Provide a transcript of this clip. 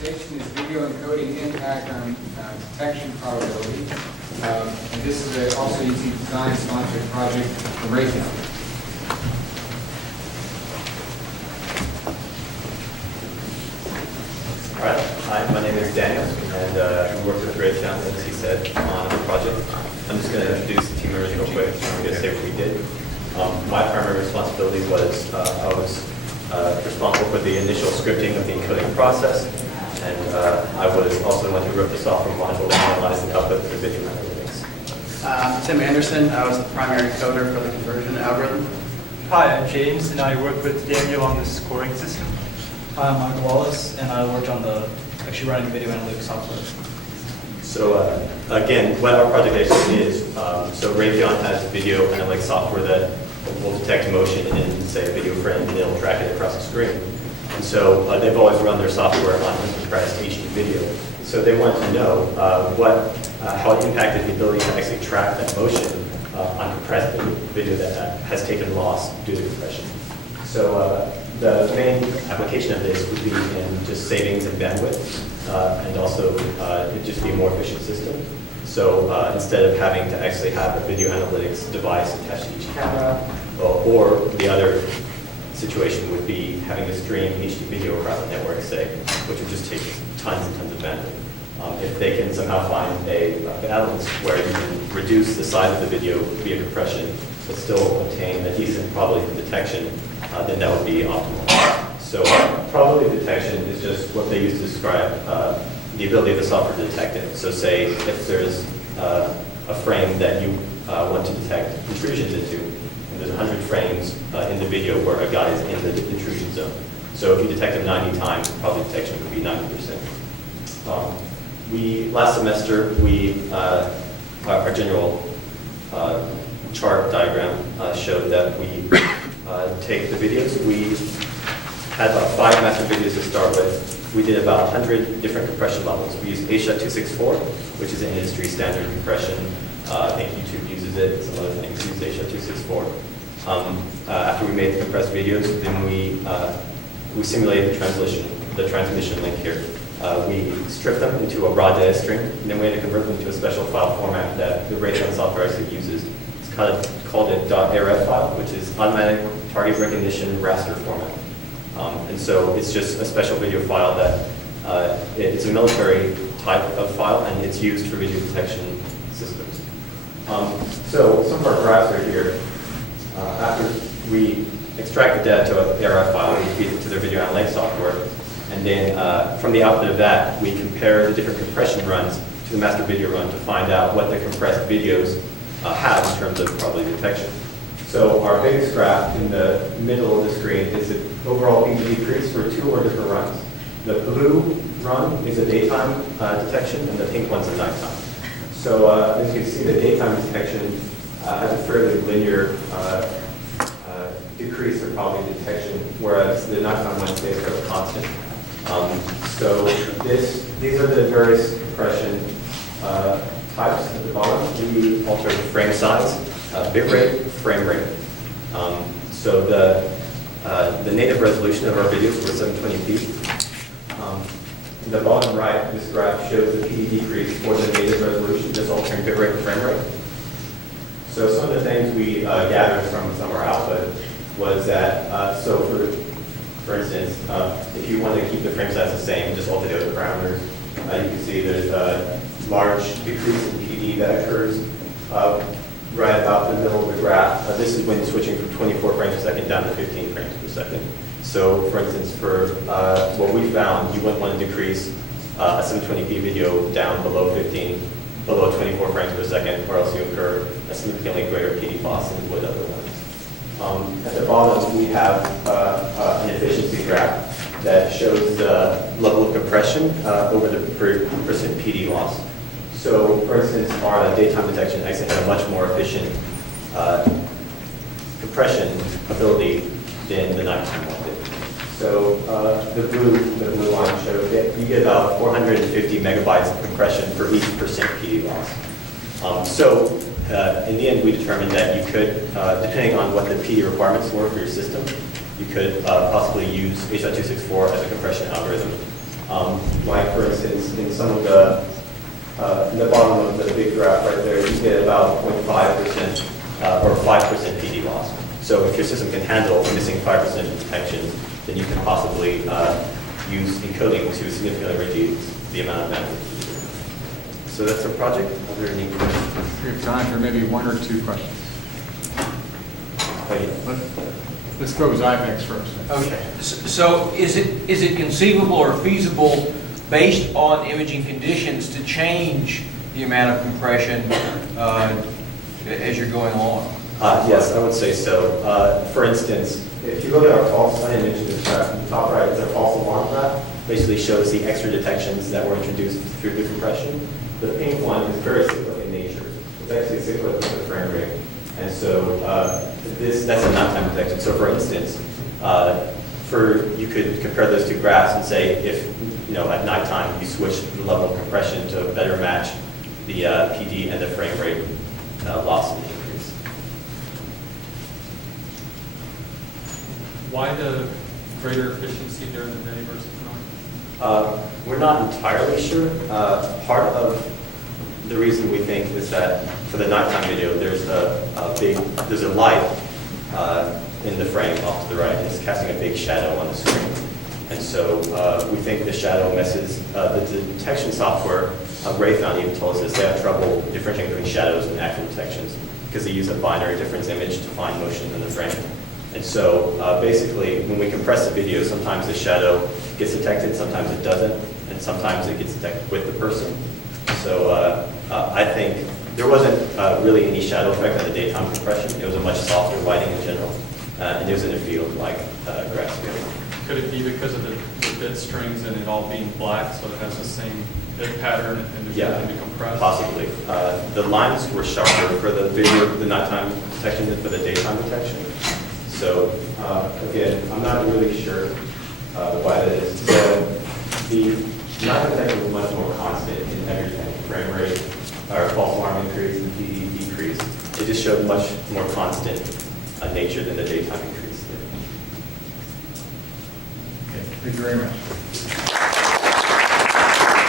presentation is video encoding impact on detection probability. And this is also using design-sponsored project from Raytheon. All right. Hi, my name is Daniel, and I work with Raytheon, as he said, on the project. I'm just going to introduce the team members real quick. I'm going to say what we did. My primary responsibility was I was responsible for the initial scripting of the encoding process, and I was also the one who wrote the software module to analyze the output for video analytics. I'm Tim Anderson. I was the primary coder for the conversion algorithm. Hi, I'm James, and I work with Daniel on the scoring system. Hi, I'm Michael Wallace, and I worked on actually running video analytics software. So again, what our project actually is, so Raytheon has video analytics software that will detect motion in, say, a video frame, and it'll track it across the screen. And so they've always run their software on uncompressed HD video. So they want to know how it impacted the ability to actually track that motion on compressed video that has taken loss due to compression. So the main application of this would be in just savings in bandwidth, and also it'd just be a more efficient system. So instead of having to actually have a video analytics device attached to each camera, or the other situation would be having to stream HD video across the network, say, which would just take tons and tons of bandwidth. If they can somehow find a balance where you can reduce the size of the video via compression, but still obtain a decent probability of detection, then that would be optimal. So probability of detection is just what they use to describe the ability of the software to detect it. So say if there's a frame that you want to detect intrusions into, and there's 100 frames in the video where a guy is in the intrusion zone. So if you detect him 90 times, probably detection would be 90%. Last semester, our general chart diagram showed that we take the videos. We had about 5 master videos to start with. We did about 100 different compression levels. We used HL264, which is an industry standard compression. I think YouTube uses it, some other things use HL264. After we made the compressed videos, then we simulated the transmission link here. We stripped them into a raw data string, and then we had to convert them to a special file format that the Raytheon software actually uses. It's called a .arf file, which is automatic target recognition raster format. And so it's just a special video file that it's a military type of file, and it's used for video detection systems. So some of our graphs are here. After we extract the data to an ARF file, we feed it to their video analytics software, and then from the output of that, we compare the different compression runs to the master video run to find out what the compressed videos have in terms of probability detection. So our biggest graph in the middle of the screen is the overall peak decrease for 2 or different runs. The blue run is a daytime detection, and the pink one's a nighttime. So as you can see, the daytime detection has a fairly linear decrease of probability detection, whereas the nighttime one stays fairly constant. So these are the various compression types at the bottom. We alter the frame size, bit rate, frame rate. So the native resolution of our videos were 720p. In the bottom right, this graph shows the PD decrease for the native resolution, just altering bit rate and frame rate. So some of the things we gathered from some of our output was that, so for instance, if you wanted to keep the frame size the same, just alter the other parameters, you can see there's a large decrease in PD that occurs right about the middle of the graph. This is when switching from 24 frames per second down to 15 frames per second. So for instance, for what we found, you wouldn't want to decrease a 720p video down below 24 frames per second, or else you incur a significantly greater PD loss than you would otherwise. At the bottom, we have an efficiency graph that shows the level of compression over the percent PD loss. So, for instance, our daytime detection actually had a much more efficient compression ability than the nighttime one did. So, the blue line shows that you get about 450 megabytes of compression for each percent PD loss. In the end, we determined that you could, depending on what the PD requirements were for your system, you could possibly use HL264 as a compression algorithm Like for instance, in some of the, in the bottom of the big graph right there, you get about 0.5% or 5% PD loss. So if your system can handle missing 5% detections, then you can possibly use encoding to significantly reduce the amount of bandwidth. So that's our project. Are there any questions? We have time for maybe one or two questions. Let's go with Zymex first. Okay, so is it conceivable or feasible, based on imaging conditions, to change the amount of compression as you're going along? Yes, I would say so. For instance, if you look at our false image in this graph, in the top right, it's a false alarm graph. Basically shows the extra detections that were introduced through the compression. The pink one is very cyclic in nature. It's actually cyclic with the frame rate. And so that's a nighttime detection. So for instance, you could compare those two graphs and say if, at nighttime you switch the level of compression to better match the PD and the frame rate loss and increase. Why the greater efficiency during the day versus night? We're not entirely sure. Part of the reason we think is that for the nighttime video, there's a light in the frame off to the right, and it's casting a big shadow on the screen. And so we think the shadow messes, the detection software, Raytheon even told us this, they have trouble differentiating between shadows and actual detections because they use a binary difference image to find motion in the frame. And so basically, when we compress the video, sometimes the shadow gets detected, sometimes it doesn't, and sometimes it gets detected with the person. So I think there wasn't really any shadow effect on the daytime compression. It was a much softer lighting in general, and it was in a field like grass field. Could it be because of the bit strings and it all being black, so it has the same bit pattern and there's nothing to compress? Possibly. The lines were sharper for the video, the nighttime detection than for the daytime detection. So again, I'm not really sure why that is. The nighttime detection was much more constant in everything. Frame rate, or false alarm increase, and PD decrease. It just showed much more constant nature than the daytime increase. Okay, thank you very much.